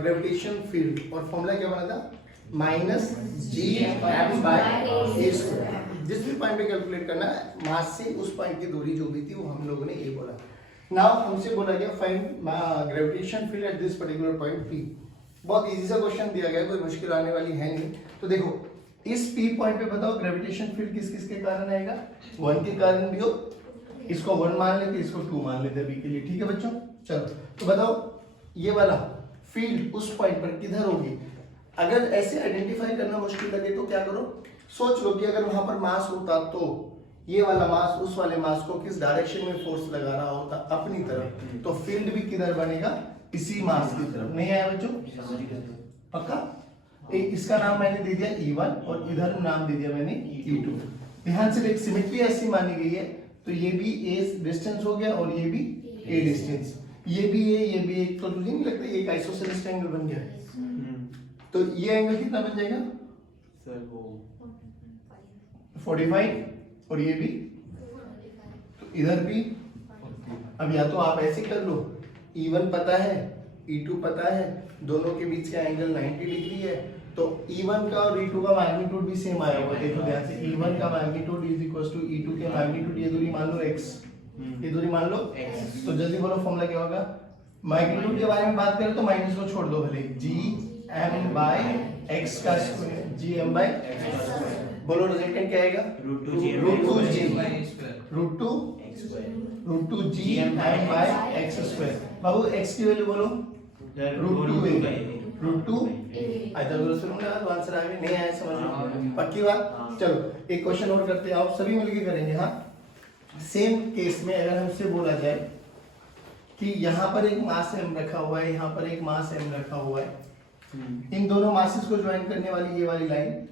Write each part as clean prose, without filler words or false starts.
Gravitation field और formula क्या बना था माइनस जी एम बाय ए स्क्वायर। जिस भी पॉइंट पे कैलकुलेट करना है मास से उस पॉइंट की दूरी जो भी थी वो हम लोगों ने ये बोला। नाउ हमसे बोला गया find gravitation field at this particular point P. बहुत इजी सा क्वेश्चन दिया गया, कोई मुश्किल आने वाली है नहीं। तो देखो इस पी पॉइंट पे बताओ ग्रेविटेशन फील्ड किस किस के कारण आएगा, 1 के कारण भी हो, इसको 1 मान लेते इसको 2 मान लेते अभी के लिए, ठीक है बच्चों। चलो तो बताओ ये वाला फील्ड उस पॉइंट पर किधर होगी। अगर ऐसे आइडेंटिफाई करना मुश्किल लगे तो क्या करो, सोच लो कि अगर वहां पर मास होता तो ये वाला मास उस वाले मास को किस डायरेक्शन में फोर्स लगा रहा होता अपनी तरफ, तो फील्ड भी किधर बनेगा इसी मास की तरफ। नहीं आया बच्चों, पक्का। इसका नाम मैंने दे दिया E1 और इधर नाम दे दिया मैंने E2। ध्यान से देख सिमेट्री ऐसी मानी गई है तो ये भी A डिस्टेंस हो गया और ये भी A डिस्टेंस, ये भी एक, तो तुझे नहीं लगता ये एक आइसोसेलेस ट्रायंगल बन गया है। तो ये एंगल कितना बन जाएगा सर वो 45 और ये भी, तो इधर भी। अब या तो आप ऐसे कर लो, E1 पता है E2 पता है, दोनों के बीच का एंगल 90 डिग्री है, तो E1 का और E2 का मैग्नीट्यूड भी सेम आया हुआ है। देखो ध्यान से E1 का magnitude is equal to E2 के मैग्नीट्यूड, ये दूरी मान लो x, ये दूरी मान लो x। तो जल्दी बोलो फॉर्मूला क्या होगा, मैग्नीट्यूड के बारे में बात करें तो माइनस को छोड़ दो भले, gm बाय x का स्क्वायर, gm बाय x। बोलो रिजल्टेंट क्या आएगा √2 gm बाय x स्क्वायर। बाबू x की वैल्यू बोलो √2 आइदर बोलो सुनूंगा तो आंसर आएगा, नहीं आया समझ में, पक्की बात। चलो एक क्वेश्चन और करते हैं, आप सभी मिलके करेंगे। हाँ सेम केस में अगर हमसे बोला जाए कि यहाँ पर एक मास m रखा हुआ है, यहाँ पर एक मास m रखा हुआ है, इन दोनों मासेस को ज्वाइन करने वाली ये वाली लाइन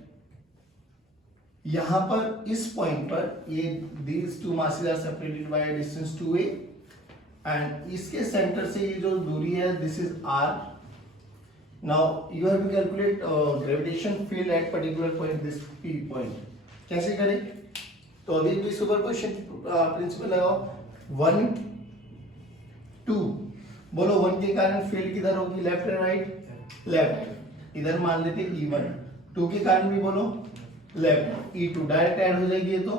यहाँ पर इस पॉइंट पर, ये these two masses are separated by a distance 2a and इसके सेंटर से ये जो दूरी है this is r। now you have to calculate gravitation field at particular point this p point। कैसे करें, तो अभी तो सुपरपोजिशन प्रिंसिपल लगाओ, 1 2 बोलो 1 के कारण फील्ड किधर होगी लेफ्ट या राइट, लेफ्ट, इधर मान लेते E1। 2 के कारण भी बोलो लेफ्ट, E2 डायरेक्ट ऐड हो जाएगी ये, तो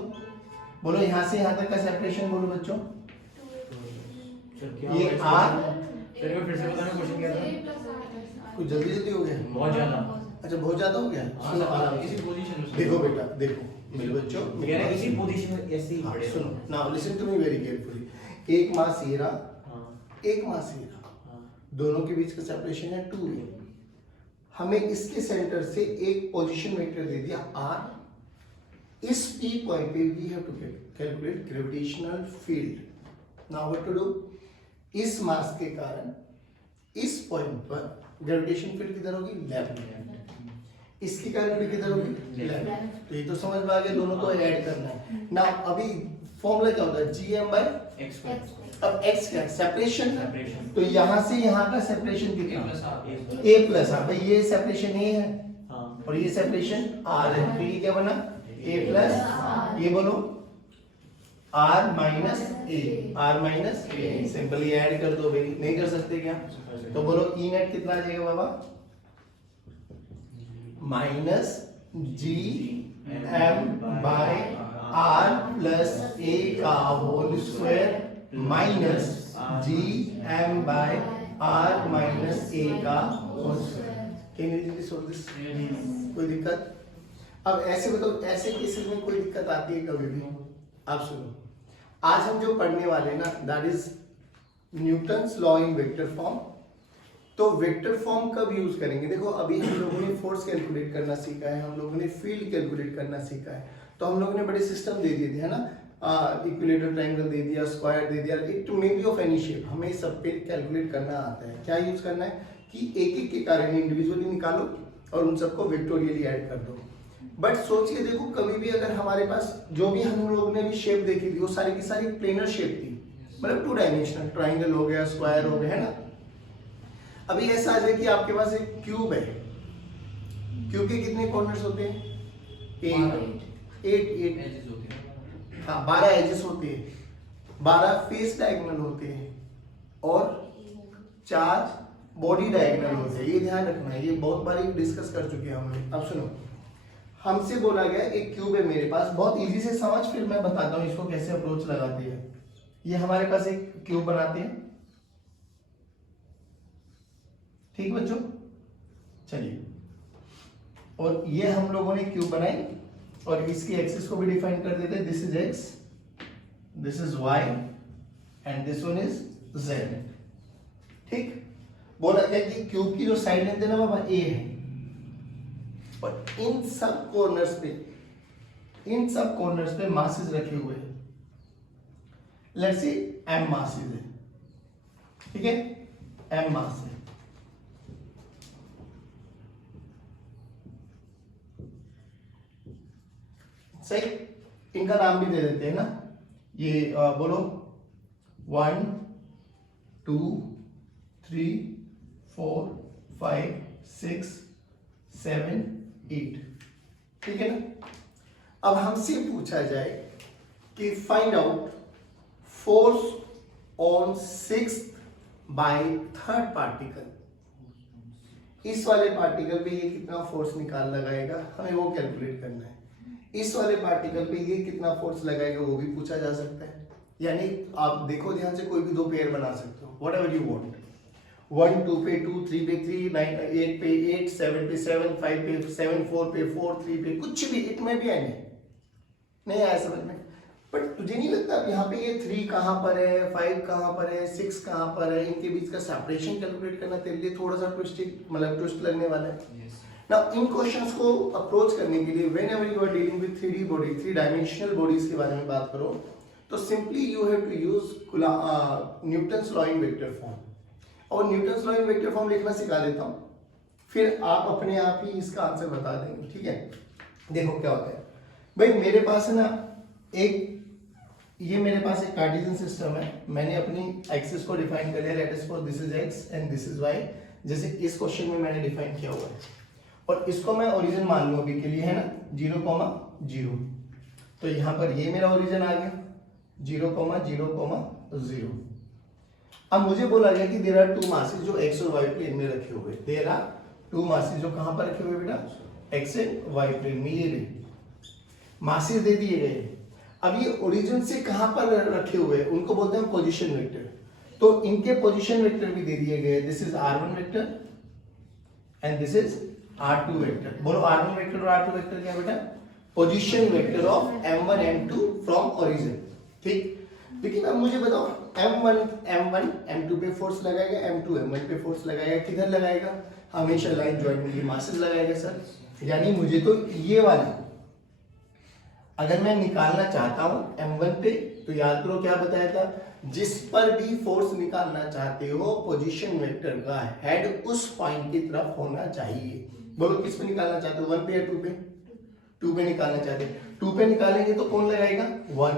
बोलो यहाँ से यहाँ तक का सेपरेशन बोलो बच्चों, ये R। सर फिर से बताना क्वेश्चन क्या था, कुछ जल्दी जल्दी हो गया बहुत ज्यादा। अच्छा बहुत ज्यादा हो गया, सुनो आराम इसी से पोजीशन में देखो बेटा, देखो मेरे बच्चों कह रहे इसी पोजीशन में ऐसे ही पड़े। सुनो now listen to me very carefully. एक मास ये रहा, एक मास ये रहा, दोनों के बीच का सेपरेशन है 2a। हमें इसके सेंटर से एक पोजीशन वेक्टर दे दिया r। इस p पॉइंट पे we have to calculate gravitational field. Now what to do, इस मास के कारण इस पॉइंट पर ग्रेविटेशन फील्ड किधर होगी लेफ्ट, इसकी कारण भी किधर होगी लेफ्ट। तो ये तो समझ में आ गया, दोनों को ऐड करना है। नाउ अभी फॉर्मूला क्या होता है gm बाय x। अब x क्या है सेपरेशन, तो यहाँ से यहाँ का सेपरेशन कितना a प्लस r, भाई ये सेपरेशन a है और ये सेपरेशन r है, तो ये क्या बना a प्लस, ये बोलो r minus a, simply add कर दो भाई, नहीं कर सकते क्या, तो बोलो E नेट कितना आ जाएगा बाबा, minus gm by r plus a का whole square minus gm by r minus a का होल स्क्वायर। कैन यू जल्दी सॉल्व दिस, कोई दिक्कत। अब ऐसे बताओ, ऐसे केसेस में कोई दिक्कत आती है कभी भी, आप सुनो। आज हम जो पढ़ने वाले ना that is Newton's law in vector form. तो वेक्टर फॉर्म कब यूज करेंगे, देखो अभी हम लोगों ने फोर्स कैलकुलेट करना सीखा है, हम लोगों ने फील्ड कैलकुलेट करना सीखा है, तो हम लोगों ने बड़े सिस्टम दे दिए थे है ना, इक्विलेटरल ट्रायंगल दे दिया, स्क्वायर दे दिया, it may be of any shape, हमें सब पे कैलकुलेट करना आता है। क्या यूज करना है कि एक एक के कारण इंडिविजुअली निकालो और उन सबको वेक्टोरियली ऐड कर दो। बट सोचिए देखो कभी भी अगर हमारे पास जो भी हम लोगों ने भी शेप देखी थी वो सारी की सारी प्लेनर शेप थी, मतलब 2 डायमेंशनल, ट्रायंगल हो गया, स्क्वायर हो गया, है ना। अभी ऐसा आ जाए कि आपके पास एक क्यूब है, क्यूब के कितने कॉर्नर्स होते हैं 8 एजेस होते हैं, हाँ 12 एजेस होते हैं, 12 फेस डायगोनल होते हैं और 4 बॉडी डायगोनल होते हैं, ये ध्यान रखना है, ये बहुत बार डिस्कस कर चुके हैं हम लोग। अब सुनो, हमसे बोला गया एक क्यूब है मेरे पास, बहुत इजी से समझ, फिर मैं बताता हूँ इसको कैसे अप्रोच लगाते हैं। ये हमारे पास एक क्यूब बनाते हैं, ठीक बच्चों, चलिए, और ये हम लोगों ने क्यूब बनाई और इसकी एक्सिस को भी डिफाइन कर देते हैं, this is X, this is Y and this one is Z. ठीक, बोला गया कि क्यूब की जो साइड लेंथ है ना बाबा ए है, और इन सब कॉर्नर्स पे मासेस रखे हुए हैं, लेट्स सी एम मासेस है, ठीक है, एम मास है। सही, इनका नाम भी दे देते हैं ना, ये बोलो 1 2 3 4 5 6 7 8, ठीक है ना। अब हमसे पूछा जाए कि find out force on 6th by 3rd particle, इस वाले पार्टिकल पे ये कितना फोर्स निकाल लगाएगा, हमें वो कैलकुलेट करना है। इस वाले पार्टिकल पे ये कितना फोर्स लगाएगा वो भी पूछा जा सकता है। यानी आप देखो ध्यान से, कोई भी दो पेयर बना सकते हो, वट एवर यू वॉन्ट, 1 2 पे 2, 3 पे 3, 9 8 पे 8, 7 पे 7, 5 पे 7, 4 पे 4, 3 पे कुछ भी, इट में भी आएंगे, नहीं आया समझ में। बट तुझे नहीं लगता अब यहाँ पे ये 3 कहाँ पर है, 5 कहाँ पर है, 6 कहाँ पर है, इनके बीच का सेपरेशन कैलकुलेट करना तेरे लिए थोड़ा सा ट्विस्ट लगने वाला है। नाउ इन क्वेश्चंस को अप्रोच करने के लिए whenever you are dealing with 3D body, 3 dimensional bodies के बारे में बात करो, तो simply you have to use Newton's law in vector form. और Newton's law in vector form लिखना सिखा देता हूँ, फिर आप अपने आप ही इसका आंसर बता देंगे, ठीक है। देखो क्या होता है भाई, मेरे पास है ना ये मेरे पास एक कार्टेशियन सिस्टम है, मैंने अपनी एक्सिस को डिफाइन कर लिया, let us suppose this is X and this is Y, जैसे इस क्वेश्चन में मैंने डिफाइन किया हुआ है, और इसको मैं ओरिजिन मान लूं अभी के लिए, है ना, 0,0। तो यहाँ पर ये मेरा ओरिजिन आ गया 0,0,0। अब मुझे बोला गया कि देयर आर 2 मासेस जो एक्स और वाई प्लेन में रखे हुए, देयर आर 2 मासेस जो कहां पर रखे हुए बेटा, एक्स एंड वाई प्लेन में, ये मासेस दे दिए गए। अब ये ओरिजिन से कहां पर रखे हुए हैं, उनको बोलते हैं पोजीशन वेक्टर। तो इनके पोजीशन वेक्टर भी दे दिए गए, this is r1 vector and this is r2 vector. बोलो r1 वेक्टर और r2 वेक्टर क्या बेटा, position vector of m1 m2 from origin, ठीक। लेकिन अब मुझे बताओ, m1 m2 पे फोर्स लगाएगा, m2 m1 पे फोर्स लगाएगा, किधर लगाएगा, हमेशा लाइन ज्वाइंट में मासेस लगाएगा सर। यानी मुझे तो ये वाला अगर मैं निकालना चाहता हूं m1 पे, तो याद करो क्या बताया था, जिस पर भी फोर्स निकालना चाहते हो पोजीशन वेक्टर का हेड उस पॉइंट की तरफ होना चाहिए। बोलो किस पे निकालना चाहते हो, 1 पे या 2 पे? 2 पे निकालना चाहते हैं, 2 पे निकालेंगे तो कौन लगाएगा, 1।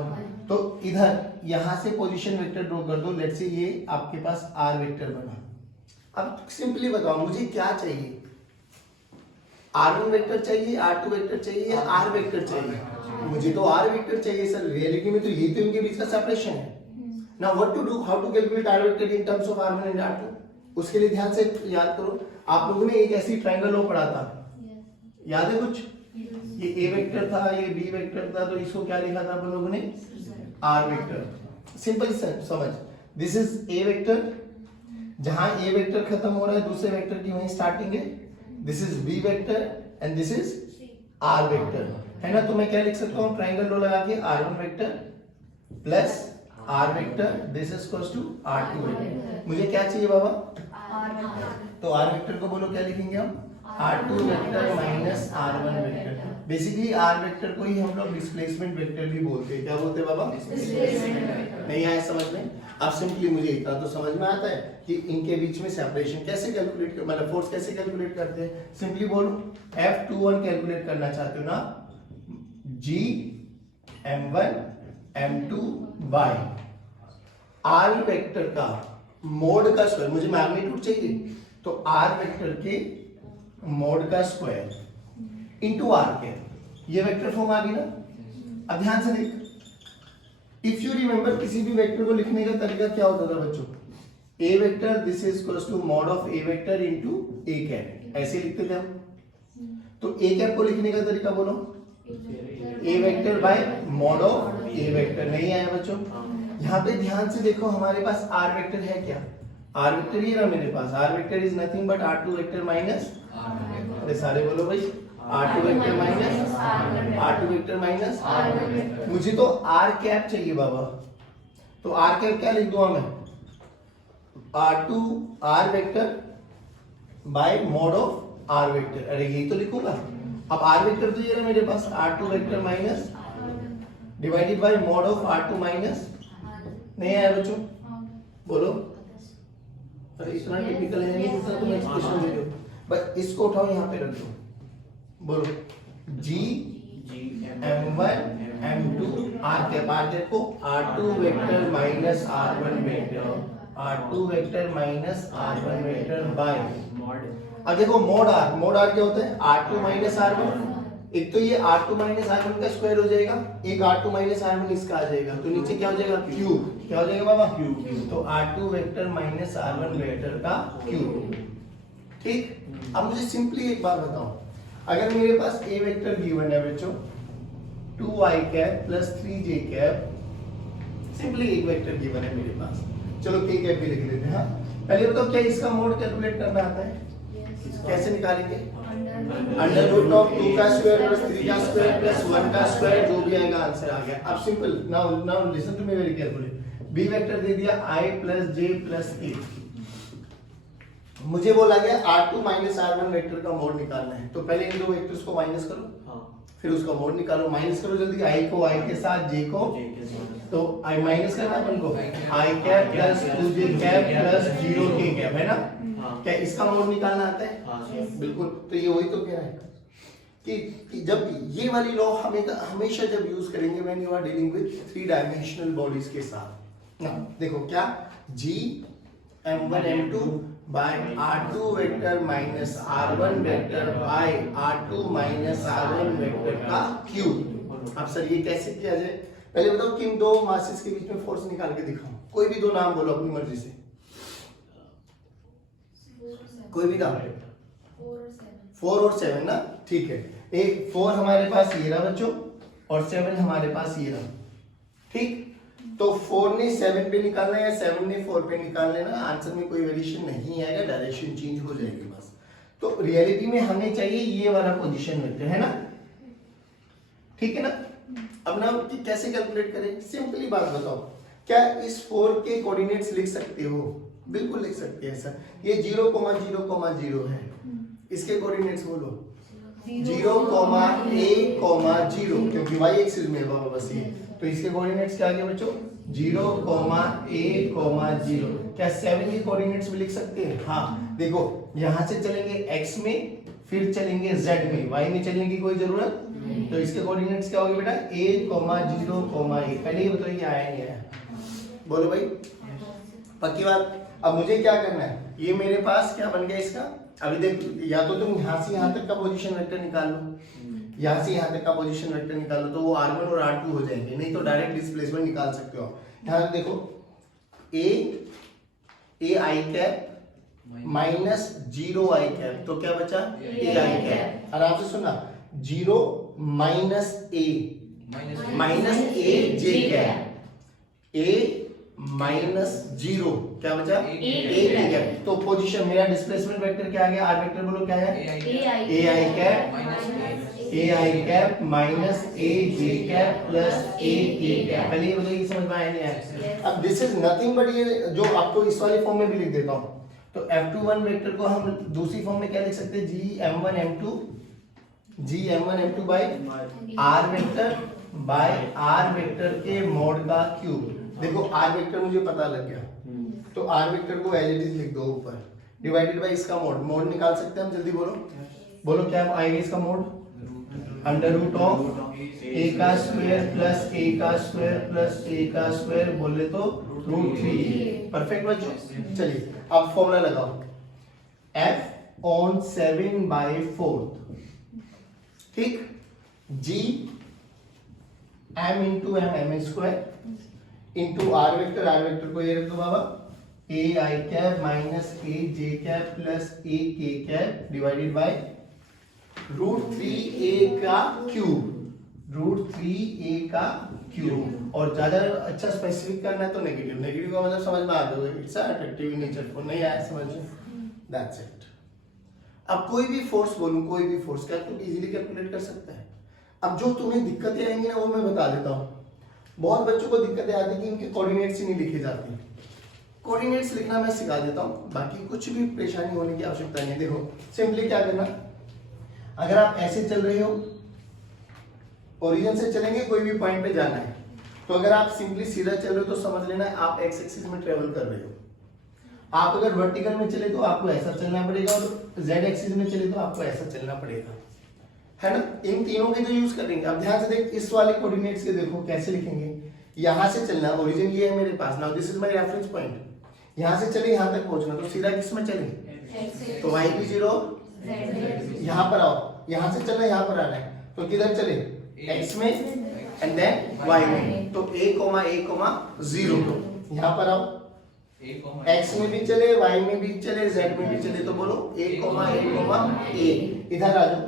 तो इधर यहां से पोजीशन वेक्टर ड्रॉ कर दो, लेट्स से ये आपके पास r वेक्टर बना। अब सिंपली बताओ मुझे क्या चाहिए, r1 वेक्टर चाहिए, r2 वेक्टर चाहिए या r वेक्टर चाहिए? मुझे तो r वेक्टर चाहिए सर, रियलिटी में तो ये तो इनके बीच का सेपरेशन है। Now what to do, how to calculate r vector in terms of r1 and r2? उसके लिए ध्यान से याद करो, आप लोगों ने एक ऐसी ट्रायंगल लॉ पढ़ा था, याद है कुछ? ये a वेक्टर था, ये b वेक्टर था, तो इसको क्या लिखा था आप लोगों ने, r वेक्टर। सिंपल समझ, दिस इज a वेक्टर, जहां a वेक्टर खत्म हो रहा है दूसरे वेक्टर की वहीं स्टार्टिंग है, this is b vector and this is r vector, है ना। तो मैं क्या लिख सकता हूं, ट्रायंगल लॉ लगा के r1 vector plus r vector, this is equals to r2 vector. मुझे क्या चाहिए बाबा, तो r वेक्टर को बोलो क्या लिखेंगे हम, r2 vector minus r1 vector. Basically r vector को ही हम लोग डिस्प्लेसमेंट वेक्टर भी बोलते हैं, क्या बोलते हैं बाबा, नहीं आया समझ में? अब सिंपली मुझे इतना तो समझ में आता है कि इनके बीच में सेपरेशन कैसे कैलकुलेट कर, मतलब फोर्स कैसे कैलकुलेट करते हैं। सिंपली बोलो, F21 कैलकुलेट करना चाहते हो ना, G m1 m2 by r vector का मोड का स्क्वायर, मुझे मैग्नीट्यूड चाहिए, तो r वेक्टर के मोड का स्क्वायर इनटू r के, ये वेक्टर फॉर्म आ गई ना। अब ध्यान से देख, इफ यू रिमेंबर किसी भी वेक्टर को लिखने का तरीका क्या होता था बच्चों, A vector this is equals to mod of A vector into A cap, ऐसे लिखते थे हम। तो ए कैप को लिखने का तरीका बोलो, A vector by mod of A vector. नहीं आया बच्चों? यहाँ पे ध्यान से देखो, हमारे पास आर वेक्टर है क्या? आर वेक्टर ये रहा मेरे पास, R vector is nothing but r2 vector minus, अरे सारे बोलो भाई, r2 vector minus r2 vector minus r। मुझे तो r कैप चाहिए बाबा, तो r कैप क्या लिख दूंगा मैं? r2 r vector by mod of r vector. अरे यही तो लिखूंगा। अब r वेक्टर तो ये रहा मेरे पास, r2 vector minus divided by mod of r2 minus. नहीं आया बच्चों? बोलो। अरे इतना टिपिकल है नहीं, दूसरा तुम एक्सप्रेशन दे दो, बस इसको उठाओ यहाँ पे रख दो। बोलो g m1 m2 r cap को r2 vector minus r1 vector, r2 vector minus r1 vector by mod. अब देखो मॉड r क्या होता है? r2 minus r1। एक तो ये r2 माइनस r1 का स्क्वायर हो जाएगा, एक r2 माइनस r1 इसका आ जाएगा, तो नीचे क्या हो जाएगा? क्यूब। क्या हो जाएगा बाबा? क्यूब। तो r2 vector minus r1 vector का क्यूब। ठीक। अब मुझे सिंपली एक बात बताओ, अगर मेरे पास a वेक्टर गिवन है बच्चों 2i cap plus 3j cap, simply एक वेक्टर गिवन है मेरे पास, चलो k कैप भी लिख लेते हैं। हाँ, पहले बताओ क्या इसका मोड कैलकुलेट करना आता है? कैसे निकालेंगे? अंडर रूट ऑफ 2 का स्क्वायर प्लस 3 का स्क्वायर प्लस 1 का स्क्वायर, जो भी आएगा आंसर आ गया। अब simple, now listen to me very carefully. B vector दे दिया i plus j plus k, मुझे बोला गया r2 माइनस r1 वेक्टर का मोड निकालना है, तो पहले इन दो वेक्टर्स को माइनस करो, फिर उसका मोड निकालो। माइनस करो जल्दी, i को i के साथ, j को, तो i माइनस करना अपन को, i cap plus 2j cap plus 0k cap, है ना? क्या इसका मोड निकालना आता है? बिल्कुल। तो ये वही तो कह रहा है कि जब ये वाली लॉ हमेशा जब यूज करेंगे when you are dealing with 3 dimensional bodies के साथ ना, देखो क्या g m1 m2 by r2 vector minus r1 vector by r2 minus r1 vector का क्यूब। अब सर ये कैसे किया जाए? पहले बताओ किन दो मासेस के बीच में फोर्स निकाल के दिखाओ, कोई भी दो नाम बोलो अपनी मर्जी से, कोई भी नाम। 4 और 7 ना, ठीक है। एक 4 हमारे पास ये रहा बच्चों और 7 हमारे पास ये रहा, ठीक। तो 4 ने 7 पे निकालना है या 7 ने 4 पे निकालना है ना, आंसर में कोई वेरिएशन नहीं आएगा, डायरेक्शन चेंज हो जाएगी बस। तो रियलिटी में हमें चाहिए ये वाला पोजीशन वेक्टर, है ना? ठीक है ना? अब ना कैसे कैलकुलेट करें? सिंपली बात बताओ, क्या इस 4 के कोऑर्डिनेट्स लिख सकते हो? बिल्कुल लिख सकते हैं सर। ये 0,0,0 है, इसके कोऑर्डिनेट्स बोलो 0,a,0, क्योंकि y एक्सिस में है बाबा बस ये, तो इसके कोऑर्डिनेट्स क्या आ गए बच्चों? 0,a,0। क्या 7 के कोऑर्डिनेट्स भी लिख सकते हैं? हाँ, देखो यहां से चलेंगे x में, फिर चलेंगे z में, y में चलने की कोई जरूरत नहीं। तो इसके कोऑर्डिनेट्स क्या होंगे बेटा? a,0,a। पहले ये बताइए आया नहीं आया? बोलो भाई, पक्की बात। अब मुझे क्या करना है? ये मेरे पास क्या बन गया इसका? अभी देख, या तो तुम यहां से यहां तक का पोजीशन वेक्टर निकाल लो, यहां से यहां तक का पोजीशन वेक्टर निकाल लो, तो वो r1 और r2 हो जाएंगे, नहीं तो डायरेक्ट डिस्प्लेसमेंट निकाल सकते हो। यहां देखो a cap minus 0i cap, तो क्या बचा? ai cap. आराम से सुनना, 0 minus a j cap, a minus 0 क्या बचा? a cap. तो पोजीशन मेरा डिस्प्लेसमेंट वेक्टर क्या आ गया? r वेक्टर बोलो क्या है? ai cap minus a j cap plus a k cap. पहले ये बताइए समझ में आया नहीं आया? अब दिस इज नथिंग बट ये जो आपको इस वाले फॉर्म में भी लिख देता हूं, तो f21 वेक्टर को हम दूसरी फॉर्म में क्या लिख सकते हैं? g m1 m2 by r vector by r vector के मोड का क्यूब। देखो r वेक्टर मुझे पता लग गया, तो r वेक्टर को एज इट इज लिख दो ऊपर, डिवाइडेड बाय इसका मोड निकाल सकते हैं हम, जल्दी बोलो क्या आएगा इसका mod? Under root of a का स्क्वायर प्लस a का स्क्वायर प्लस a का स्क्वायर, बोले तो √3। परफेक्ट बच्चों, चलिए अब फॉर्मूला लगाओ, f on 7/4, ठीक, g m into m, m square into r vector को ये रख दो बाबा, ए आई कैप माइनस ए जे कैप प्लस ए के कैप डिवाइडेड बाय √3a का क्यूब, √3a का क्यूब। और ज्यादा अच्छा स्पेसिफिक करना है तो नेगेटिव, नेगेटिव का मतलब समझ में आ गया, इट्स अट्रैक्टिव इन नेचर। को नहीं आया समझ में, दैट्स इट। अब कोई भी फोर्स बोलूं, कोई भी फोर्स कैलकुलेट इजीली कैलकुलेट कर सकता है। अब जो तुम्हें दिक्कतें आएंगी ना वो मैं बता देता हूँ। बहुत बच्चों को दिक्कतें आती है कि इनके कोऑर्डिनेट्स ही नहीं लिखे जाते। कोऑर्डिनेट्स लिखना मैं सिखा देता हूँ, बाकी कुछ भी परेशानी होने की आवश्यकता नहीं है। देखो सिंपली क्या करना, अगर आप ऐसे चल रहे हो, ओरिजिन से चलेंगे, कोई भी पॉइंट पे जाना है, तो अगर आप सिंपली सीधा चल रहे हो तो समझ लेना आप एक्स एक्सिस में ट्रेवल कर रहे हो। आप अगर वर्टिकल में चले तो आपको ऐसा चलना पड़ेगा, और जेड एक्सिस में चले तो आपको ऐसा चलना पड़ेगा, है ना। इन तीनों के तो यूज करेंगे। अब ध्यान से देख, इस वाले कोऑर्डिनेट्स के देखो कैसे लिखेंगे। यहां से चलना, ओरिजिन ये है मेरे पास, now this is my reference point. यहां से चले यहां तक पहुंचना, तो सीधा किस में चलेंगे, तो y भी 0, यहां पर आओ, यहां से चलना यहां पर आना है, तो किधर चले, x में एंड देन y में, तो a, a, 0, यहां पर आओ, x में भी चले, y में भी चले, z में भी चले, तो बोलो a, a, इधर आ जाओ।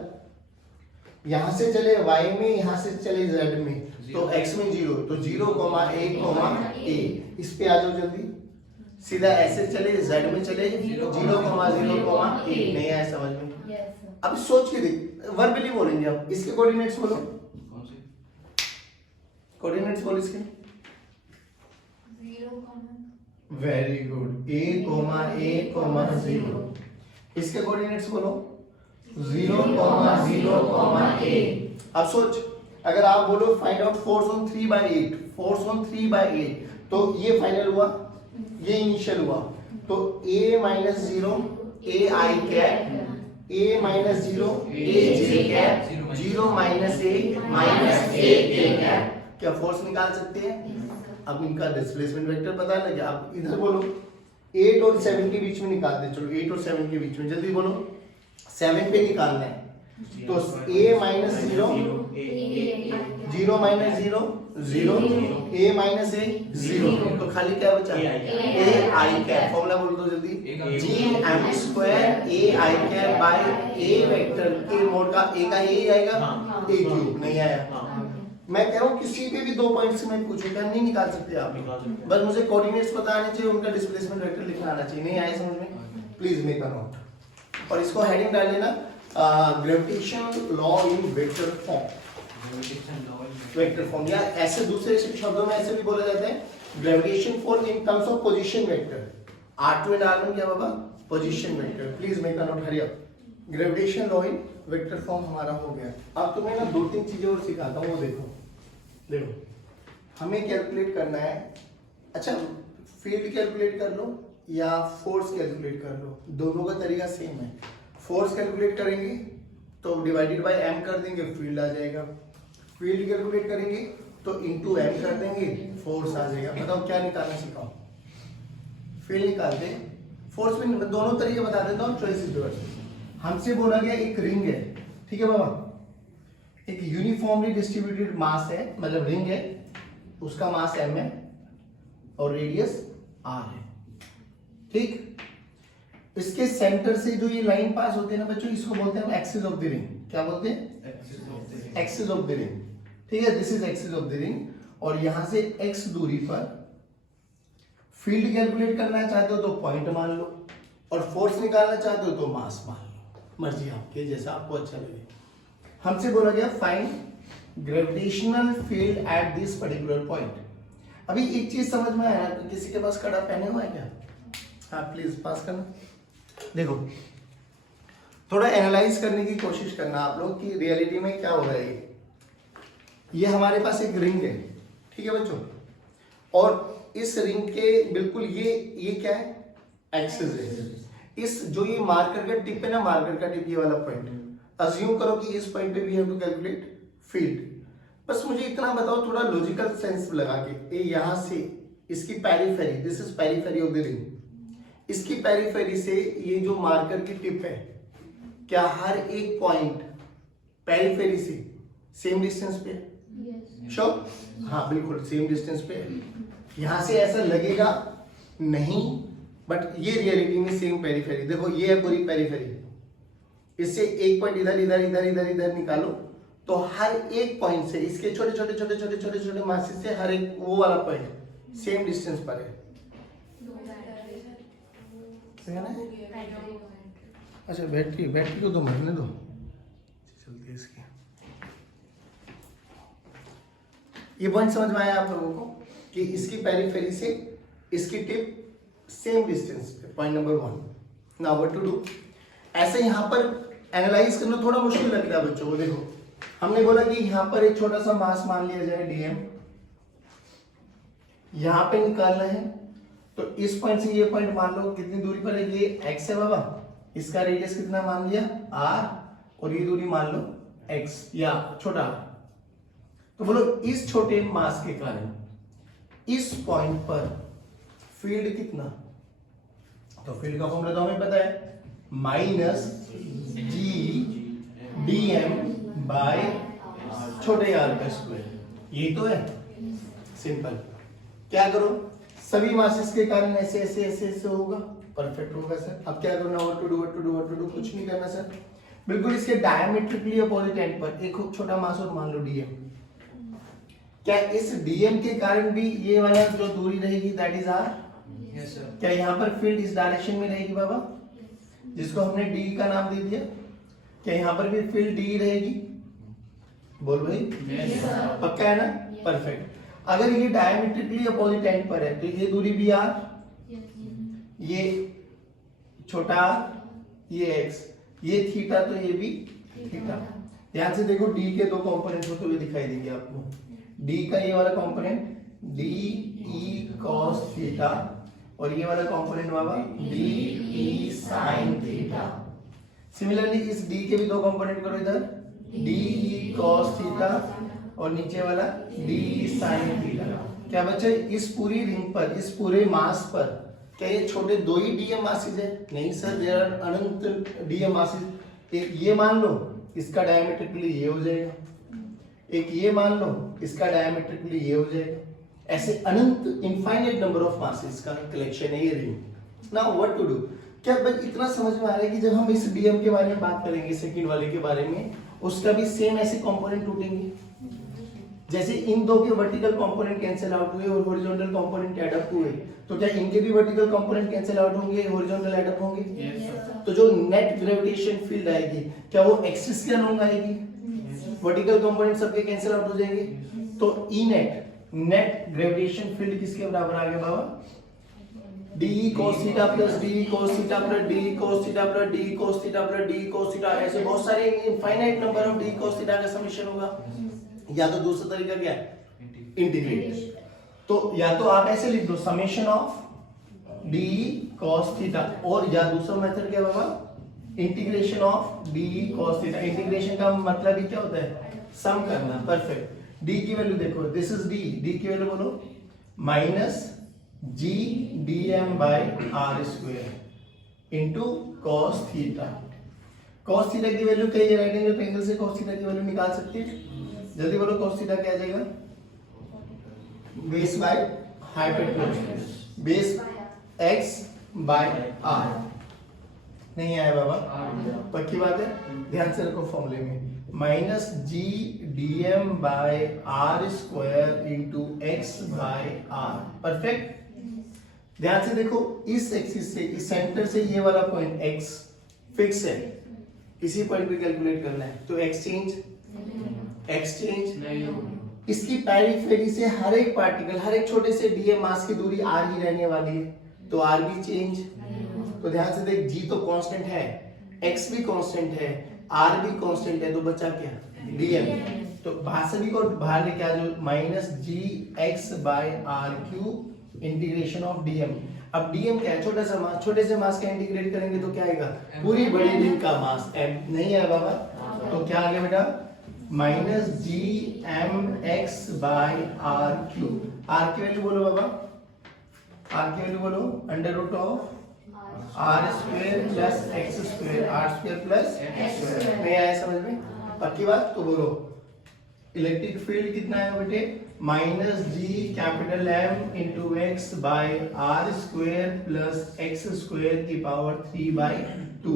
यहां से चले y में, यहां से चले z में, तो x में 0, तो 0, a, इस पे आ जाओ जल्दी। सीधा ऐसे चले, z में चले, 0, 0, a, नहीं आया समझ में। अब सोच के देख, वर्बली बोलेंगे। अब इसके कोऑर्डिनेट्स बोलो, कोऑर्डिनेट्स बोलो इसके। Very good, a, a, 0। इसके कोऑर्डिनेट्स बोलो 0, 0, a। अब सोच, अगर आप बोलो find out force on 3/8, force on 3/8, तो ये फाइनल हुआ, ये इनिशियल हुआ, तो a minus 0 a I cap, a minus 0 a J cap, 0 minus a के कैप। क्या फोर्स निकाल सकते हैं? अब इनका डिस्प्लेसमेंट वेक्टर पता लग गया। अब इधर बोलो 8 और 7 के बीच में निकाल दे, चलो 8 और 7 के बीच में जल्दी बोलो, 7 पे निकालना है, तो a minus 0, 0 minus 0, 0, a minus a, 0, तो खाली क्या बचा, a आई कैप। फॉर्मूला बोल दो जल्दी, gm² a I cap by a vector के मोड का, a का a आएगा, a क्यूब नहीं आया। मैं कह रहा हूँ किसी पे भी 2 पॉइंट से मैं पूछूंगा, नहीं निकाल सकते आप, बस मुझे कोऑर्डिनेट्स पता आने चाहिए, उनका डिस्प्लेसमेंट वेक्टर लिखना आना चाहिए। नहीं आया समझ में, प्लीज मेक अ नोट, और इसको हेडिंग डाल लेना, gravitation law in vector form. Vector form, या ऐसे दूसरे शब्दों में ऐसे भी बोला जाता है, gravitation form in terms of position vector. R2 and R1 क्या बाबा, position vector. Please make a note, hurry up. Gravitation law in vector form हमारा हो गया। अब तुम्हें ना 2-3 चीजें और सिखाता हूँ, वो देखो। देखो हमें कैलकुलेट करना है, अच्छा फील्ड कैलकुलेट कर लो या फोर्स कैलकुलेट कर लो, दोनों का तरीका सेम है। फोर्स कैलकुलेट करेंगे तो डिवाइडेड बाय m कर देंगे, फील्ड आ जाएगा। फील्ड कैलकुलेट करेंगे तो इनटू m कर देंगे, फोर्स आ जाएगा। बताओ क्या निकालना सिखाओ, फील्ड निकाल दे, फोर्स में दोनों तरीके बता देता हूँ, चॉइस इज योर्स। हमसे बोला गया एक रिंग है, ठीक है बाबा, एक यूनिफॉर्मली डिस्ट्रीब्यूटेड मास है, मतलब रिंग है, उसका मास m है और रेडियस r है, ठीक। इसके सेंटर से जो ये लाइन पास होती है ना बच्चों, इसको बोलते हैं एक्सिस ऑफ द रिंग। क्या बोलते हैं? एक्सिस ऑफ द रिंग, ठीक है, this is axis of the ring. और यहां से x दूरी पर फील्ड कैलकुलेट करना चाहते हो तो पॉइंट मान लो, और फोर्स निकालना चाहते हो तो मास मान लो, मर्जी आपके, जैसा आपको अच्छा लगे। हमसे बोला गया find gravitational field at this particular point. अभी एक चीज समझ में आया, किसी के पास कड़ा पहने हुआ है क्या? हाँ प्लीज पास करना। देखो थोड़ा एनालाइज करने की कोशिश करना आप लोग कि रियलिटी में क्या हो रहा है। ये हमारे पास एक रिंग है, ठीक है बच्चों, और इस रिंग के बिल्कुल ये क्या है, एक्सिस है। इस जो ये मार्कर का टिप है ना, मार्कर का टिप, ये वाला पॉइंट, अज्यूम करो कि इस पॉइंट पे we have to calculate field. बस मुझे इतना बताओ थोड़ा लॉजिकल सेंस लगा के, यहां से इसकी periphery, this is periphery of the ring, इसकी पेरिफेरी से ये जो मार्कर की टिप है, क्या हर एक पॉइंट पेरिफेरी से सेम डिस्टेंस पे है? श्योर? हाँ बिल्कुल सेम डिस्टेंस पे है। यहां से ऐसा लगेगा नहीं, बट ये रियलिटी में सेम पेरिफेरी, देखो ये है पूरी पेरिफेरी, इससे एक पॉइंट इधर इधर इधर इधर इधर निकालो तो हर एक पॉइंट से इसके छोटे छोटे छोटे छोटे छोटे छोटे मासेस से हर एक वो वाला पॉइंट सेम डिस्टेंस पर है। अच्छा बैटरी को तो मरने दो, चलती है इसकी। ये पॉइंट समझ में आया आप लोगों को कि इसकी पेरिफेरी से इसकी टिप सेम डिस्टेंस पे, point number 1। Now what to do, ऐसे यहाँ पर एनालाइज करना थोड़ा मुश्किल लग रहा है बच्चों को। देखो हमने बोला कि यहाँ पर एक छोटा सा मास मान लिया जाए dm, यहाँ पे निकालना है तो इस पॉइंट से ये पॉइंट मान लो कितनी दूरी पर है, ये x है बाबा, इसका रेडियस कितना मान लिया r, और ये दूरी मान लो x या छोटा r। तो बोलो इस छोटे मास के कारण इस पॉइंट पर फील्ड कितना, तो फील्ड का फॉर्मूला तो हमें पता है, minus G D M by छोटे r का स्क्वायर, यही तो है, सिंपल। क्या करो, सभी मासेस के कारण ऐसे ऐसे ऐसे ऐसे होगा, परफेक्ट होगा सर। अब क्या करना, व्हाट टू डू, कुछ नहीं करना सर, बिल्कुल इसके डायमेट्रिकली अपोजिट एंड पर एक खूब छोटा मास और मान लो dm। क्या इस dm के कारण भी ये वाला जो दूरी रहेगी that is r? Yes sir. क्या यहाँ पर फील्ड इस डायरेक्शन में रहेगी बाबा, जिसको हमने d का नाम दे दिया? क्या यहाँ पर भी फील्ड d रहेगी? बोल भाई यस सर। पक्का है ना, परफेक्ट। अगर ये डायमेट्रिकली अपोजिट एंड पर है तो ये दूरी भी r, ये छोटा r, ये x, ये थीटा, तो ये भी थीटा। ध्यान से देखो d के दो कंपोनेंट होते हुए दिखाई देंगे आपको, d का ये वाला component d e cos theta, और ये वाला कंपोनेंट बाबा d e sin theta. Similarly इस d के भी दो कंपोनेंट करो इधर, d e cos थीटा और नीचे वाला d sin थीटा। क्या बच्चे इस पूरी रिंग पर, इस पूरे मास पर क्या ये छोटे दो ही dm मासेस है? नहीं सर, देयर आर अनंत dm मासेस। एक ये मान लो इसका डायमेट्रिकली ये हो जाएगा, एक ये मान लो इसका डायमेट्रिकली ये हो जाएगा, ऐसे अनंत इनफाइनाइट नंबर ऑफ मासेस का कलेक्शन है ये ring. Now what to do, क्या बस इतना समझ में आ रहा है कि जब हम इस डीएम के बारे में बात करेंगे, सेकंड वाले के बारे में, उसका भी सेम ऐसे कंपोनेंट टूटेंगे, जैसे इन दो के वर्टिकल कंपोनेंट कैंसिल आउट हुए और हॉरिजॉन्टल कंपोनेंट ऐड अप हुए, तो क्या इनके भी वर्टिकल कंपोनेंट कैंसिल आउट होंगे, हॉरिजॉन्टल ऐड अप होंगे? तो जो नेट ग्रेविटेशन फील्ड आएगी क्या वो एक्सिस के अनुरूप आएगी? वर्टिकल कंपोनेंट सबके कैंसिल आउट हो जाएंगे, तो ई नेट ग्रेविटेशन फील्ड किसके बराबर आ गया बाबा? d cos theta plus d cos theta plus d cos theta plus d cos theta plus d cos theta, ऐसे बहुत सारे infinite number of d cos theta का समेशन होगा। या तो दूसरा तरीका क्या है, इंटीग्रेट। तो या तो आप ऐसे लिख दो summation of d cos theta, और या दूसरा मेथड क्या होगा, integration of d cos theta. Integration का मतलब ही क्या होता है, सम करना, परफेक्ट। d की वैल्यू देखो, दिस इज d की वैल्यू बोलो minus g dm by r square into cos theta. cos theta की वैल्यू क्या है, राइट एंगल ट्रायंगल से cos थीटा की वैल्यू निकाल सकते हैं, जल्दी बोलो cos थीटा क्या आ जाएगा, base by hypotenuse, base x by r। नहीं आया बाबा, पक्की बात है, ध्यान से रखो फॉर्मूले में, minus G D M by R square into X by R, perfect. ध्यान से देखो, इस एक्सिस से, इस सेंटर से ये वाला पॉइंट x फिक्स है, इसी पॉइंट पे कैलकुलेट करना है, तो x चेंज नहीं, इसकी पेरिफेरी से हर एक पार्टिकल, हर एक छोटे से डीएम मास की दूरी r ही रहने वाली है, तो r भी चेंज। तो ध्यान से देख, g तो कांस्टेंट है, x भी कांस्टेंट है, r भी कांस्टेंट है, तो बचा क्या, dm। तो भाषवी को बाहर लेके आ जाओ, minus G X by R cube integration of dm। अब dm क्या है, छोटा सा मास, छोटे से मास का इंटीग्रेट करेंगे तो क्या आएगा, पूरी बड़ी रिंग का मास m। नहीं है बाबा, तो क्या आ गया बेटा, minus G M X by R cube. R की वैल्यू बोलो बाबा, आर की वैल्यू बोलो, under root of R square plus X square, R square plus X square. नहीं आया समझ में, पक्की बात, तो बोलो इलेक्ट्रिक फील्ड कितना है बेटे, minus G capital M into X by R square plus X square की पावर 3/2।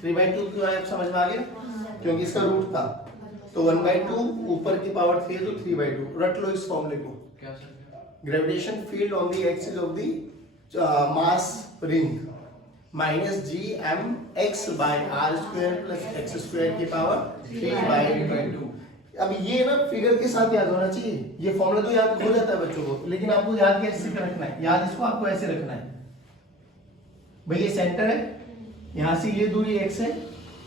3/2 क्यों आया, समझ में आ गया? क्योंकि इसका रूट था, तो 1/2 ऊपर की पावर 3 है तो 3/2। रट लो इस फॉर्मूले को। क्या सर? Gravitation field on the axis of the mass ring minus G M X by R square plus X square की पावर 3/2। अब ये ना फिगर के साथ याद होना चाहिए, ये फॉर्मूला तो याद हो जाता है बच्चों को, लेकिन आपको याद कैसे रखना है, याद इसको आपको ऐसे रखना है भाई, ये सेंटर है, यहां से ये दूरी x है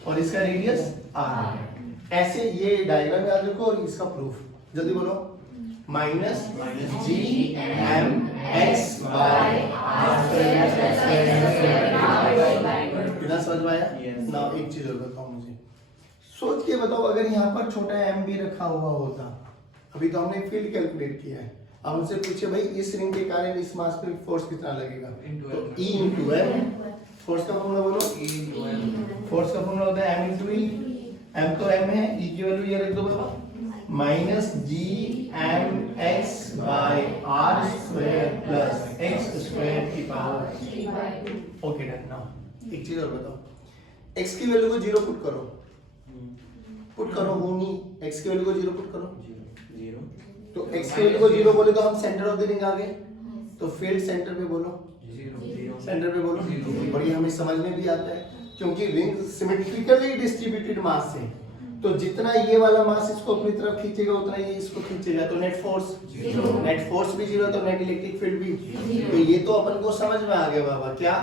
और इसका रेडियस r है। ऐसे ये डायग्राम याद रखो और इसका प्रूफ जल्दी बोलो। Minus G M X by इतना समझ में आया ना? एक चीज और बताओ मुझे, सोच के बताओ, अगर यहाँ पर छोटा m भी रखा हुआ होता, अभी तो हमने फील्ड कैलकुलेट किया है, अब उनसे पूछे भाई इस रिंग के कारण इस मास पे फोर्स कितना लगेगा, तो E इंटू एम। फोर्स का फॉर्मूला बोलो। फोर्स का फॉर्मूला होता है m इंटू ई, m तो m है, E की वैल्यू ये रख दो बाबा, minus G M X by R square plus X square की पावर 3/2। Okay done. नाउ एक चीज और बताओ, x की वैल्यू को 0 पुट करो, पुट करो होनी, x की वैल्यू को 0 पुट करो, 0। तो x की वैल्यू को 0 बोले तो हम सेंटर ऑफ द रिंग आ गए, तो फील्ड सेंटर पे बोलो, 0 सेंटर पे बोलो। और ये हमें समझ में भी आता है क्योंकि रिंग सिमेट्रिकली डिस्ट्रीब्यूटेड मास है, तो जितना ये वाला मास इसको अपनी तरफ खींचेगा उतना ये इसको खींचेगा, तो नेट फोर्स 0, नेट फोर्स भी 0, तो नेट इलेक्ट्रिक फील्ड भी 0। तो ये तो अपन को समझ में आ गया बाबा, क्या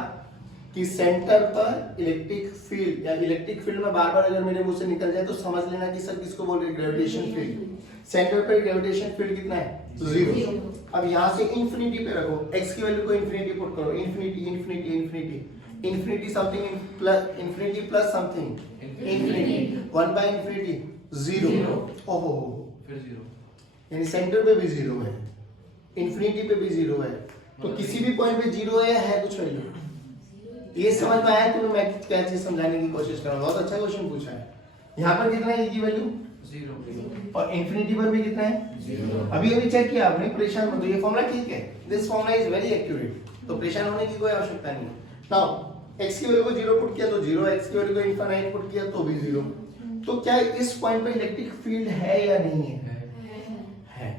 कि सेंटर पर इलेक्ट्रिक फील्ड या इलेक्ट्रिक फील्ड में बार बार अगर मेरे मुंह से निकल जाए तो समझ लेना कि सर किसको बोल रहे हैं, ग्रेविटेशन फील्ड। सेंटर पर ग्रेविटेशन फील्ड कितना है, 0। अब यहाँ से इंफिनिटी पे रखो, x की वैल्यू को इंफिनिटी पुट करो, infinity infinity infinity infinity something plus infinity plus something infinity 1 by infinity 0। ओहो फिर 0, यानी सेंटर पे भी 0 है, इंफिनिटी पे भी 0 है, तो किसी भी पॉइंट पे 0 है कुछ वैल्यू। ये समझ में आया तुम्हें मैं क्या चीज समझाने की कोशिश कर रहा हूँ? बहुत अच्छा क्वेश्चन पूछा है। यहाँ पर कितना है e की वैल्यू 0 और इंफिनिटी पर भी कितना है 0। अभी अभी चेक किया आपने, परेशान मत हो, ये फॉर्मूला ठीक है, this formula is very accurate, तो परेशान होने की कोई आवश्यकता नहीं। नाउ x की वैल्यू को 0 पुट किया तो 0, x की वैल्यू को इनफाइनाइट पुट किया तो भी 0, तो क्या इस पॉइंट पे इलेक्ट्रिक फील्ड है या नहीं है? है।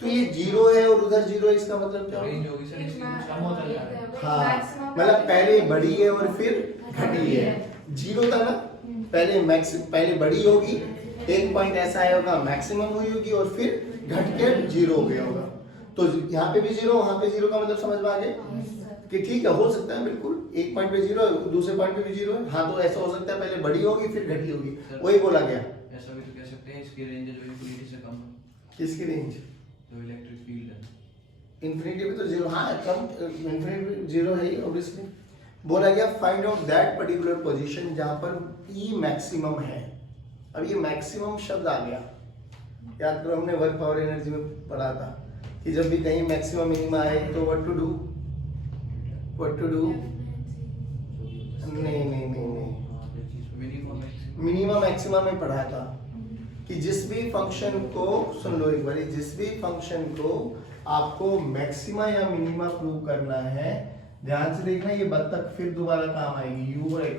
तो ये 0 है और उधर 0 है, इसका मतलब क्या रेंज होगी सर, इसकी कम होता जा रहा है। हाँ, मतलब पहले बड़ी है और फिर घटी है। 0 था ना, पहले बड़ी होगी, एक पॉइंट ऐसा आया होगा मैक्सिमम हुई होगी और फिर घट के 0 हो गया होगा, तो यहाँ पे भी 0 वहां पे 0 का मतलब समझ में आ गया कि ठीक है, हो सकता है बिल्कुल, एक पॉइंट पे 0 है दूसरे पॉइंट पे भी 0 है, हाँ तो ऐसा हो सकता है पहले बड़ी होगी फिर घटी होगी, वही बोला गया। ऐसा भी तो कह सकते हैं इसकी रेंज जो इंफिनिटी से कम है, किसकी रेंज? जो इलेक्ट्रिक फील्ड है इंफिनिटी पे तो 0, हाँ कम, इंफिनिटी 0 है ही ऑब्वियसली। बोला गया find out that particular position जहां पर E मैक्सिमम है। अब ये मैक्सिमम शब्द आ गया, याद करो हमने वर्क पावर एनर्जी में पढ़ा था कि जब भी कहीं मैक्सिमम मिनिमा आए तो व्हाट टू डू, नहीं मिनिमा मैक्सिमम में पढ़ा था कि जिस भी फंक्शन को, सुन लो एक बार, जिस भी फंक्शन को आपको मैक्सिमा या मिनिमा प्रूव करना है, ध्यान से देखना, ये बत्तख फिर दोबारा काम आएगी, u और x।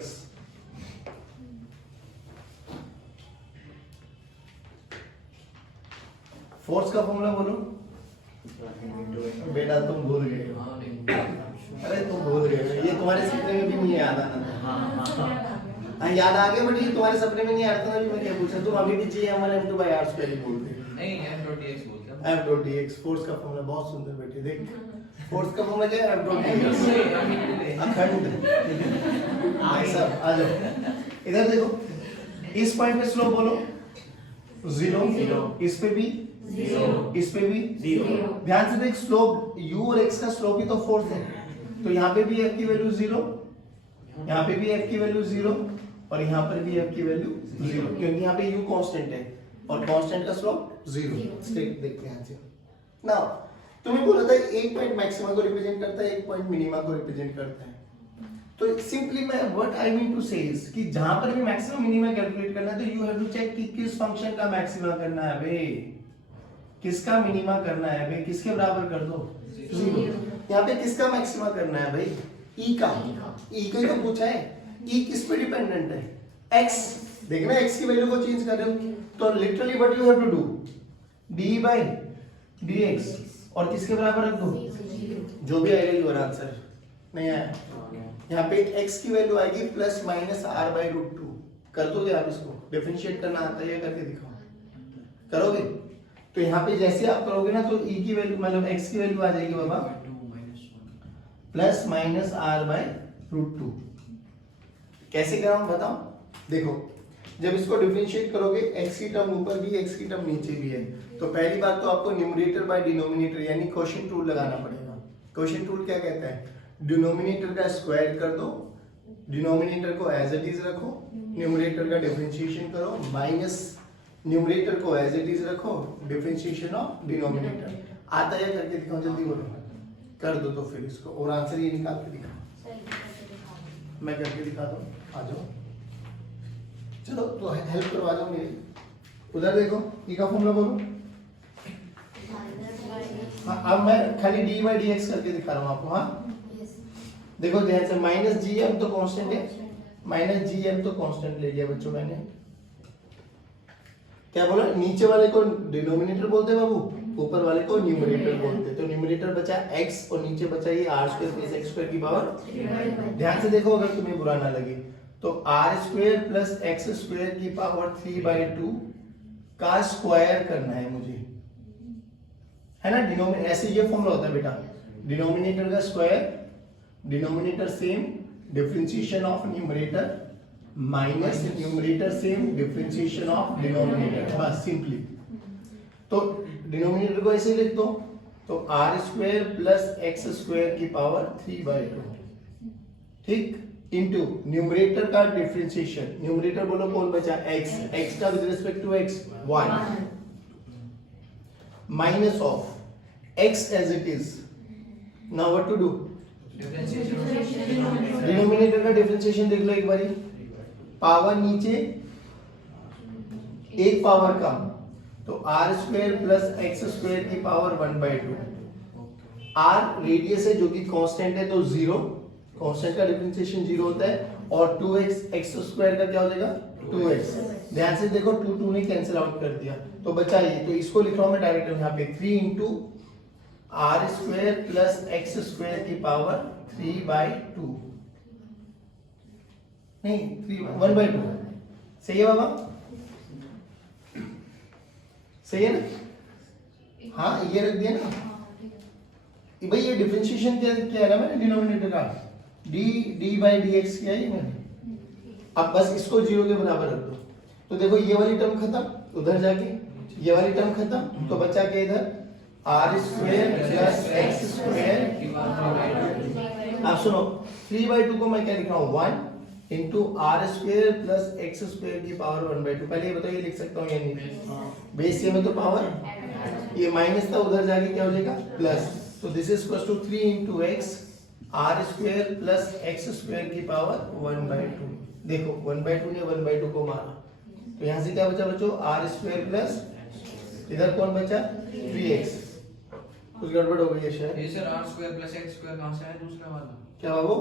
फोर्स का फॉर्मूला बोलो बेटा, तुम भूल गए हो। अरे तुम भूल गए हो, ये तुम्हारे सपने में भी नहीं याद आना था। हाँ याद आ गया, बट ये तुम्हारे सपने में नहीं आता था, मैं क्या पूछा, तुम अभी भी gm1 m2 by r square बोलते हो। नहीं, m.dx बोलते हैं। m.dx फोर्स का फॉर्मूला बहुत सुंदर बेटे, देख फोर्स का फॉर्मूला क्या है, m.dx अखंड। ऐसा आ जाओ इधर देखो, इस पॉइंट पे स्लोप बोलो 0, इस पे भी 0, इस पे भी 0। ध्यान से देख, स्लोप u और x का स्लोप ही तो फोर्स है, तो यहाँ पे भी f की वैल्यू 0, यहाँ पे भी f की वैल्यू 0 और यहाँ पर भी f की वैल्यू 0, क्योंकि यहाँ पे u कांस्टेंट है और कांस्टेंट का स्लोप 0। स्ट्रेट देखते हैं यहाँ से। नाउ तुम्हें बोला था एक पॉइंट मैक्सिमा को रिप्रेजेंट करता है, एक पॉइंट मिनिमा को रिप्रेजेंट करता है, तो सिंपली मैं व्हाट आई मीन टू से इज कि जहां पर भी मैक्सिमम मिनिमम कैलकुलेट करना है तो यू हैव टू चेक कि किस फंक्शन का मैक्सिमा करना है बे, किसका मिनिमा करना है बे, किसके बराबर कर दो 0। यहाँ पे किसका मैक्सिमा करना है भाई, ई का, ई का तो पूछा है, ई किस पे डिपेंडेंट है, x। देखना x की वैल्यू को चेंज कर रहे हो तो literally what you have to do, d by dx और किसके बराबर रख दो, जो भी आएगा योर आंसर। नहीं आया, यहाँ पे x की वैल्यू आएगी plus minus r by root 2। कर दोगे आप इसको, डिफरेंशिएट करना आता है या करके दिखाओ, करोगे। तो यहाँ पे जैसे आप करोगे ना तो e की वैल्यू मतलब x की वैल्यू आ जाएगी बाबा plus minus r by root 2। कैसे कराऊं बताओ, देखो जब इसको डिफरेंशिएट करोगे x की टर्म ऊपर भी x की टर्म नीचे भी है, तो पहली बात तो आपको न्यूमरेटर बाय डिनोमिनेटर यानी क्वोशिएंट रूल लगाना पड़ेगा। क्वोशिएंट रूल क्या कहता है, डिनोमिनेटर का स्क्वायर कर दो, डिनोमिनेटर को एज इट इज रखो, न्यूमरेटर का डिफरेंशिएशन करो, माइनस न्यूमरेटर को एज इट इज रखो, डिफरेंशिएशन ऑफ डिनोमिनेटर। आता है करके दिखाओ, जल्दी बोलो, कर दो तो फिर इसको, और आंसर ये निकाल के दिखाओ, मैं करके दिखा दूं, आ जाओ चलो तो हेल्प करवा दो मेरी। उधर देखो ई का फॉर्मूला बोलो। हाँ अब मैं खाली डी बाई डी एक्स करके दिखा रहा हूँ आपको। हाँ देखो ध्यान से, माइनस जी एम तो कांस्टेंट है, माइनस जी एम तो कांस्टेंट ले लिया बच्चों मैंने। क्या बोला, नीचे वाले को डिनोमिनेटर बोलते हैं बाबू, ऊपर वाले को न्यूमरेटर बोलते हैं। तो न्यूमरेटर बचा x और नीचे बचा ये r square plus x square की पावर। ध्यान से देखो अगर तुम्हें बुरा ना लगे तो r square plus x square की पावर 3/2 का स्क्वायर करना है मुझे, है ना। डिनोमिनेटर ऐसे ये फॉर्मूला होता है बेटा, डिनोमिनेटर का square, denominator same, differentiation of numerator minus numerator same, differentiation of denominator, बस सिंपली। तो डिनोमिनेटर को ऐसे लिख दो, तो r square plus x square की पावर 3/2, ठीक, इनटू न्यूमरेटर का डिफरेंशिएशन, न्यूमरेटर बोलो कौन बचा, x, x का with respect to x 1, minus of x as it is. Now what to do, denominator का डिफरेंशिएशन देख लो एक बारी, पावर नीचे एक पावर कम, तो r square plus x square की पावर 1/2। r रेडियस है जो कि कांस्टेंट है तो 0, कांस्टेंट का डिफरेंशिएशन 0 होता है, और 2x x स्क्वायर का क्या हो जाएगा 2x। ध्यान से देखो 2 ने कैंसिल आउट कर दिया तो बचा ये, तो इसको लिख रहा हूं मैं डायरेक्ट यहाँ पे 3 into r square plus x square की पावर 3/2, नहीं 1/2, सही है बाबा, सही है ना। हाँ ये रख दिया ना भाई, ये डिफरेंशिएशन क्या है ना मैंने डिनोमिनेटर का, d बाई डी एक्स किया है मैंने। अब बस इसको 0 के बराबर रख दो, तो देखो ये वाली टर्म खत्म, उधर जाके ये वाली टर्म खत्म, तो बचा के इधर r square plus x square. अब सुनो 3/2 को मैं क्या लिख रहा हूँ 1 into R square plus X square की पावर 1/2। पहले ये बताओ ये लिख सकता हूँ या नहीं, बेस ये में तो पावर, ये माइनस था उधर जाके क्या हो जाएगा प्लस, तो this is equal to 3 into X R square plus X square की पावर 1/2। देखो 1/2 ने 1/2 को मारा, तो यहाँ से क्या बचा बच्चों आर स्क्वायर प्लस इधर कौन बचा 3x। कुछ गड़बड़ हो गई है शायद। ये sir r square plus x square कहां से आया दूसरा वाला, क्या बाबू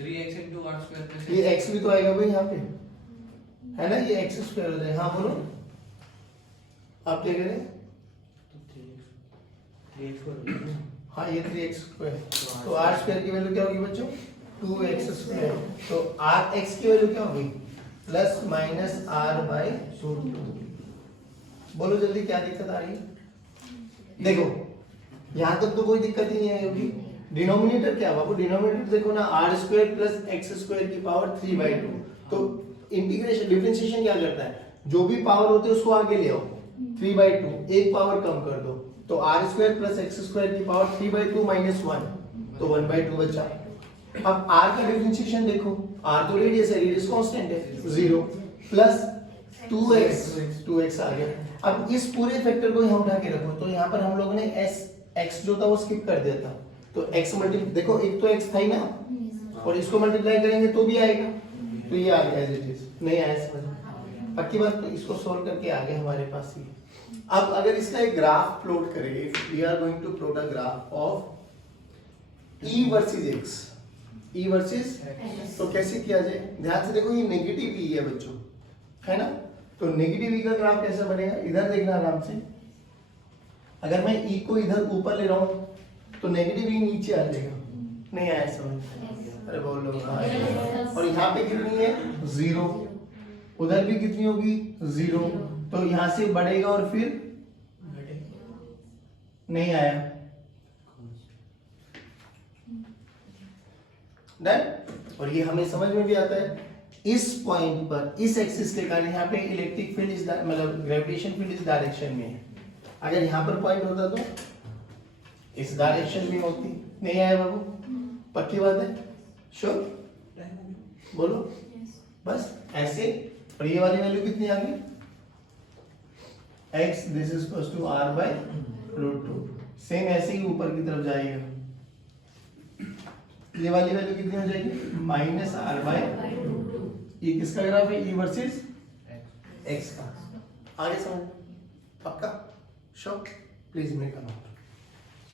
3x into r square plus ये x भी तो आएगा भाई यहाँ पे, है ना, ये x स्क्वायर हो जाए। हाँ बोलो आप क्या कह रहे हैं, हाँ ये 3x स्क्वायर, तो r स्क्वायर की वैल्यू क्या होगी बच्चों 2x स्क्वायर, तो rx की वैल्यू क्या होगी plus minus r by root 2। बोलो जल्दी क्या दिक्कत आ रही है। देखो यहाँ तक तो कोई दिक्कत ही नहीं आएगी। डिनोमिनेटर क्या बाबू, डिनोमिनेटर देखो ना R square plus X square की पावर 3/2। तो इंटीग्रेशन डिफरेंशिएशन क्या करता है, जो भी पावर होते हैं उसको आगे ले आओ, 3/2 एक पावर कम कर दो, तो R square plus X square की पावर 3/2 माइनस 1, तो 1/2 बचा। अब आर का डिफरेंशिएशन देखो, आर तो रेडियस है, रेडियस कांस्टेंट है 0 प्लस 2x आ गया। अब इस पूरे फैक्टर को यहाँ उठा के रखो, तो यहाँ पर हम लोगों ने x जो था वो स्किप कर दिया था, तो x मल्टी देखो एक तो x था ही ना, और इसको मल्टीप्लाई करेंगे तो भी आएगा, तो ये आ गया एज इट इज। नहीं आया समझ में? पक्की बात। तो इसको सोल्व करके आ गए हमारे पास ये। अब अगर इसका एक ग्राफ प्लॉट करें, we are going to plot a graph of E versus X, E versus, तो कैसे किया जाए? ध्यान से देखो, ये नेगेटिव ई है बच्चों, है ना? तो नेगेटिव ई का ग्राफ कैसे बनेगा? इधर देखना आराम से। अगर मैं ई को इधर ऊपर ले रहा हूं तो नेगेटिव ई नीचे आ जाएगा। नहीं आया समझ? अरे बोल लो हाँ। और यहाँ पे कितनी है? 0। उधर भी कितनी होगी? 0। तो यहाँ से बढ़ेगा और फिर नहीं आया। डन। और ये हमें समझ में भी आता है। इस पॉइंट पर, इस एक्सिस के कारण यहाँ पे इलेक्ट्रिक फील्ड इस मतलब ग्रेविटेशन फील्ड इस डायरेक्शन में है। अगर यहाँ पर पॉइंट होता तो इस डायरेक्शन में होती। नहीं आया बाबू? पक्की बात है? श्योर? बोलो बस ऐसे। और ये वाली वैल्यू कितनी आ गई? x this is equals to r by √2। Same ऐसे ही ऊपर की तरफ जाएगा। ये वाली वैल्यू कितनी हो जाएगी? -r by. ये किसका ग्राफ है? e वर्सेस x का। आगे समझ? पक्का? Sure? Please make a note.